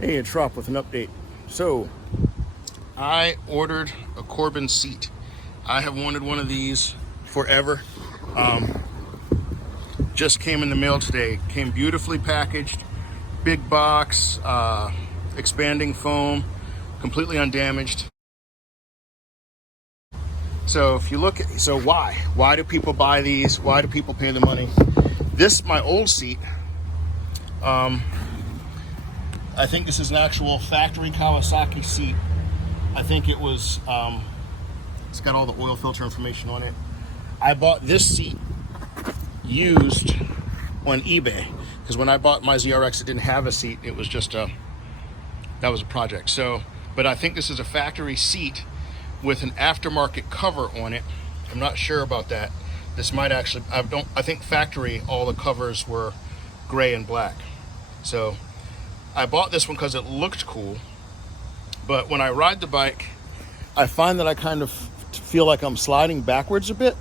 Hey, it's Rob with an update. So, I ordered a Corbin seat. I have wanted one of these forever. Just came in the mail today. Came beautifully packaged, big box, expanding foam, completely undamaged. So if you look at, so why do people buy these? Why do people pay the money? This, my old seat, I think this is an actual factory Kawasaki seat. I think it was, it's got all the oil filter information on it. I bought this seat used on eBay because when I bought my ZRX, it didn't have a seat. It was just that was a project. So, but I think this is a factory seat with an aftermarket cover on it. I'm not sure about that. This might actually, I think factory, all the covers were gray and black. So I bought this one because it looked cool, but when I ride the bike, I find that I kind of feel like I'm sliding backwards a bit.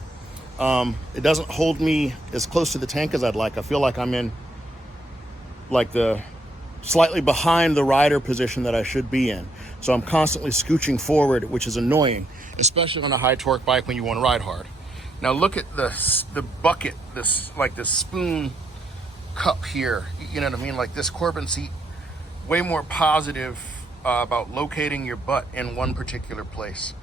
It doesn't hold me as close to the tank as I'd like. I feel like I'm in like the slightly behind the rider position that I should be in. So I'm constantly scooching forward, which is annoying, especially on a high torque bike when you want to ride hard. Now look at the bucket, this spoon cup here. You know what I mean? Like this Corbin seat, way more positive about locating your butt in one particular place.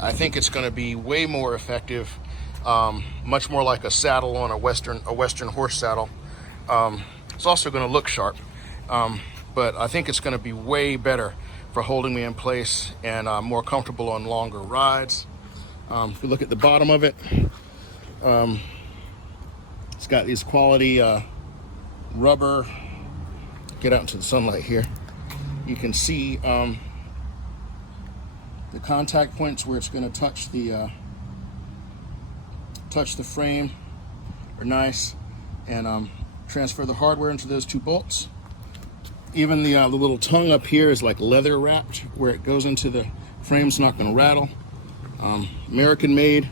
I think it's going to be way more effective, much more like a saddle on a Western horse saddle. It's also going to look sharp, but I think it's going to be way better for holding me in place and more comfortable on longer rides. If you look at the bottom of it, it's got these quality rubber. Get out into the sunlight here. You can see the contact points where it's going to touch the frame are nice, and transfer the hardware into those two bolts. Even the little tongue up here is like leather wrapped, where it goes into the frame's not going to rattle. American made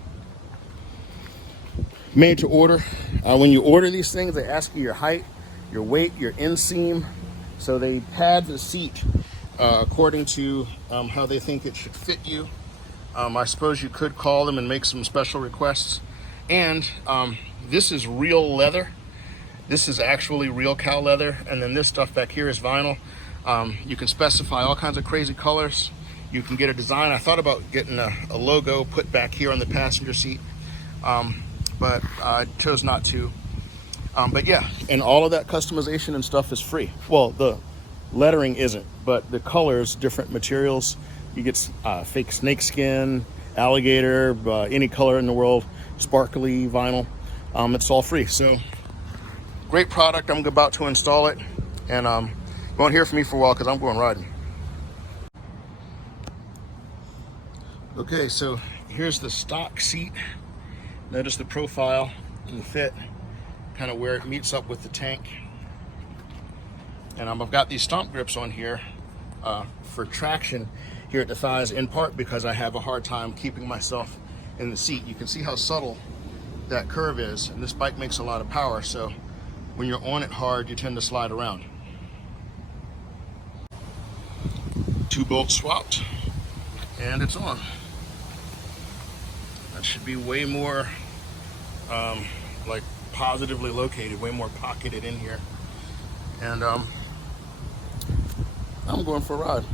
to order. When you order these things, they ask you your height, your weight, your inseam. So they pad the seat according to how they think it should fit you. I suppose you could call them and make some special requests. And this is real leather. This is actually real cow leather. And then this stuff back here is vinyl. You can specify all kinds of crazy colors. You can get a design. I thought about getting a logo put back here on the passenger seat, but I chose not to. But yeah, and all of that customization and stuff is free. Well, the lettering isn't, but the colors, different materials. You get fake snake skin, alligator, any color in the world, sparkly vinyl. It's all free. So great product. I'm about to install it, and you won't hear from me for a while because I'm going riding. Okay, so here's the stock seat. Notice the profile and the fit, kind of where it meets up with the tank. And I've got these stomp grips on here for traction here at the thighs, in part because I have a hard time keeping myself in the seat. You can see how subtle that curve is, and this bike makes a lot of power, so when you're on it hard, you tend to slide around. 2 bolts swapped, and it's on. That should be way more like positively located, way more pocketed in here. And I'm going for a ride.